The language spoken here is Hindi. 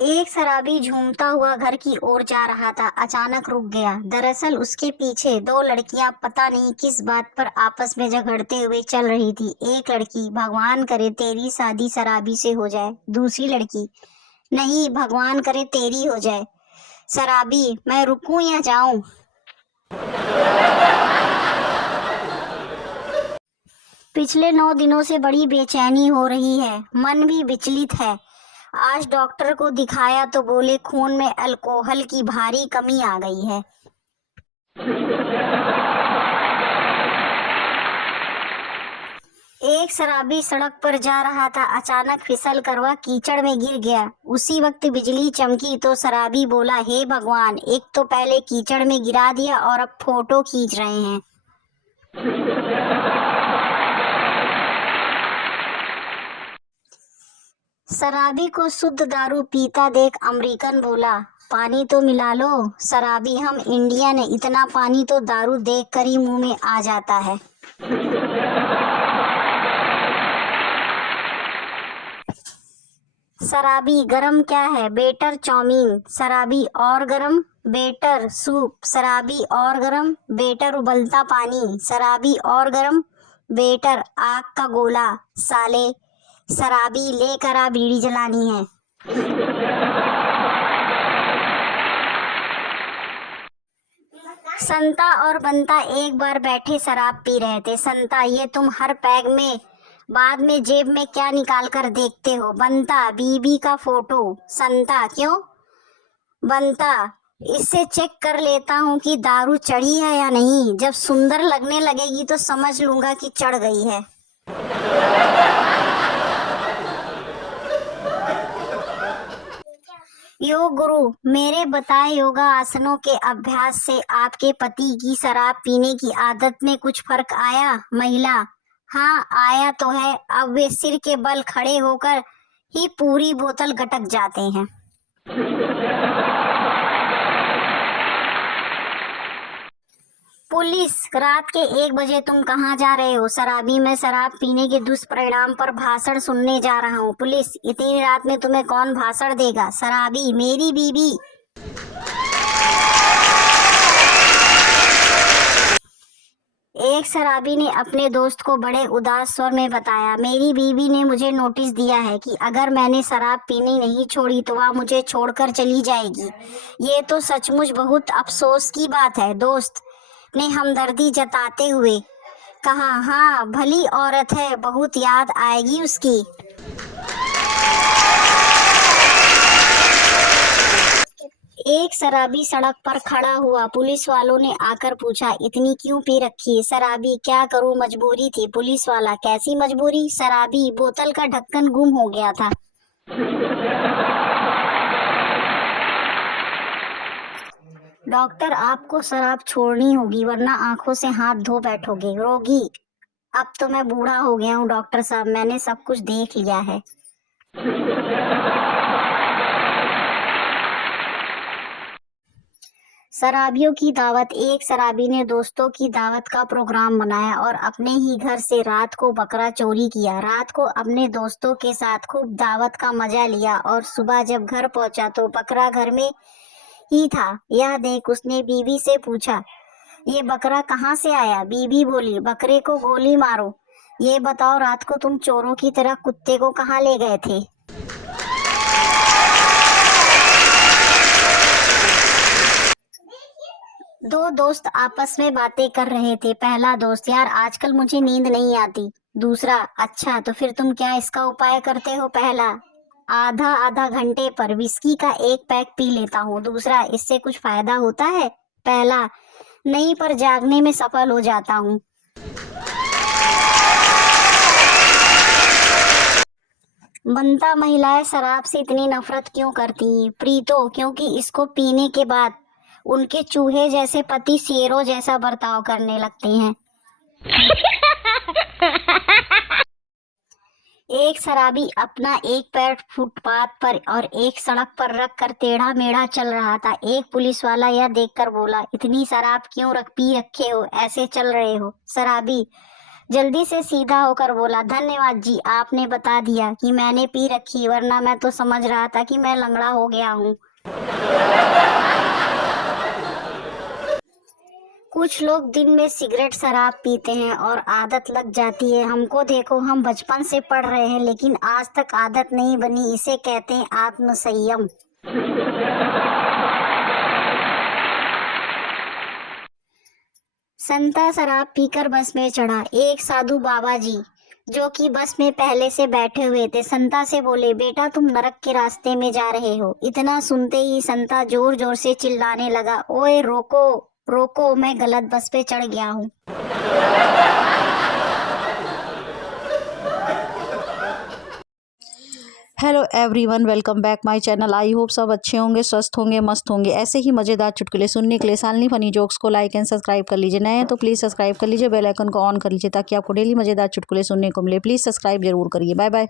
एक शराबी झूमता हुआ घर की ओर जा रहा था। अचानक रुक गया। दरअसल उसके पीछे दो लड़कियां पता नहीं किस बात पर आपस में झगड़ते हुए चल रही थी। एक लड़की, भगवान करे तेरी शादी शराबी से हो जाए। दूसरी लड़की, नहीं भगवान करे तेरी हो जाए। शराबी, मैं रुकूं या जाऊं? पिछले 9 दिनों से बड़ी बेचैनी हो रही है, मन भी विचलित है। आज डॉक्टर को दिखाया तो बोले खून में अल्कोहल की भारी कमी आ गई है। एक शराबी सड़क पर जा रहा था। अचानक फिसल कर वह कीचड़ में गिर गया। उसी वक्त बिजली चमकी तो शराबी बोला, हे भगवान, एक तो पहले कीचड़ में गिरा दिया और अब फोटो खींच रहे हैं। शराबी को शुद्ध दारू पीता देख अमेरिकन बोला, पानी तो मिला लो। शराबी, हम इंडियन हैं, इतना पानी तो दारू देख कर ही मुंह में आ जाता है। शराबी, गरम क्या है? Better chowmein. शराबी, और गरम? Better soup. शराबी, और गरम? बेटर उबलता पानी। शराबी, और गरम? बेटर आग का गोला। साले। शराबी, लेकर आ, बीड़ी जलानी है। संता और बंता एक बार बैठे शराब पी रहे थे। संता, ये तुम हर पैग में बाद में जेब में क्या निकाल कर देखते हो? बंता, बीबी का फोटो। संता, क्यों? बंता, इससे चेक कर लेता हूँ कि दारू चढ़ी है या नहीं। जब सुंदर लगने लगेगी तो समझ लूंगा कि चढ़ गई है। योग गुरु, मेरे बताए योगा आसनों के अभ्यास से आपके पति की शराब पीने की आदत में कुछ फर्क आया? महिला, हाँ आया तो है। अब वे सिर के बल खड़े होकर ही पूरी बोतल गटक जाते हैं। पुलिस, रात के 1 बजे तुम कहाँ जा रहे हो? शराबी, मैं शराब पीने के दुष्परिणाम पर भाषण सुनने जा रहा हूँ। पुलिस, इतनी रात में तुम्हें कौन भाषण देगा? शराबी, मेरी बीवी। एक शराबी ने अपने दोस्त को बड़े उदास स्वर में बताया, मेरी बीवी ने मुझे नोटिस दिया है कि अगर मैंने शराब पीनी नहीं छोड़ी तो वह मुझे छोड़कर चली जाएगी। ये तो सचमुच बहुत अफसोस की बात है। दोस्त ने हमदर्दी जताते हुए कहा, हाँ भली औरत है, बहुत याद आएगी उसकी। एक शराबी सड़क पर खड़ा हुआ। पुलिस वालों ने आकर पूछा, इतनी क्यों पी रखी है? शराबी, क्या करूं, मजबूरी थी। पुलिस वाला, कैसी मजबूरी? शराबी, बोतल का ढक्कन गुम हो गया था। डॉक्टर, आपको शराब छोड़नी होगी वरना आंखों से हाथ धो बैठोगे। रोगी, अब तो मैं बूढ़ा हो गया हूँ डॉक्टर साहब, मैंने सब कुछ देख लिया है। शराबियों की दावत। एक शराबी ने दोस्तों की दावत का प्रोग्राम बनाया और अपने ही घर से रात को बकरा चोरी किया। रात को अपने दोस्तों के साथ खूब दावत का मजा लिया और सुबह जब घर पहुंचा तो बकरा घर में ही था। यह देख उसने बीवी से पूछा, ये बकरा कहाँ से आया? बीवी बोली, बकरे को गोली मारो। ये बताओ, रात को तुम चोरों की तरह कुत्ते को कहाँ ले गए थे? दो दोस्त आपस में बातें कर रहे थे। पहला दोस्त, यार आजकल मुझे नींद नहीं आती। दूसरा, अच्छा तो फिर तुम क्या इसका उपाय करते हो? पहला, आधा आधा घंटे पर विस्की का एक पैक पी लेता हूँ। दूसरा, इससे कुछ फायदा होता है? पहला, नहीं पर जागने में सफल हो जाता हूँ। बनता, महिलाएं शराब से इतनी नफरत क्यों करती? प्रीतो, क्योंकि इसको पीने के बाद उनके चूहे जैसे पति शेरों जैसा बर्ताव करने लगते हैं। एक शराबी अपना एक पैर फुटपाथ पर और एक सड़क पर रख कर टेढ़ा मेढ़ा चल रहा था। एक पुलिस वाला यह देखकर बोला, इतनी शराब क्यों पी रखे हो, ऐसे चल रहे हो? शराबी, जल्दी से सीधा होकर बोला, धन्यवाद जी, आपने बता दिया कि मैंने पी रखी, वरना मैं तो समझ रहा था कि मैं लंगड़ा हो गया हूँ। कुछ लोग दिन में सिगरेट शराब पीते हैं और आदत लग जाती है। हमको देखो, हम बचपन से पढ़ रहे हैं लेकिन आज तक आदत नहीं बनी। इसे कहते हैं आत्मसंयम। संता शराब पीकर बस में चढ़ा। एक साधु बाबा जी जो कि बस में पहले से बैठे हुए थे, संता से बोले, बेटा तुम नरक के रास्ते में जा रहे हो। इतना सुनते ही संता जोर जोर से चिल्लाने लगा, ओए रोको रोको, मैं गलत बस पे चढ़ गया हूँ। Hello everyone, welcome back my channel. I hope सब अच्छे होंगे, स्वस्थ होंगे, मस्त होंगे। ऐसे ही मज़ेदार चुटकुले सुनने के लिए शालिनी फनी जोक्स को लाइक एंड सब्सक्राइब कर लीजिए। नए हैं तो प्लीज़ सब्सक्राइब कर लीजिए, बेल आइकन को ऑन कर लीजिए ताकि आपको डेली मज़ेदार चुटकुले सुनने को मिले। प्लीज़ सब्सक्राइब जरूर करिए। Bye bye.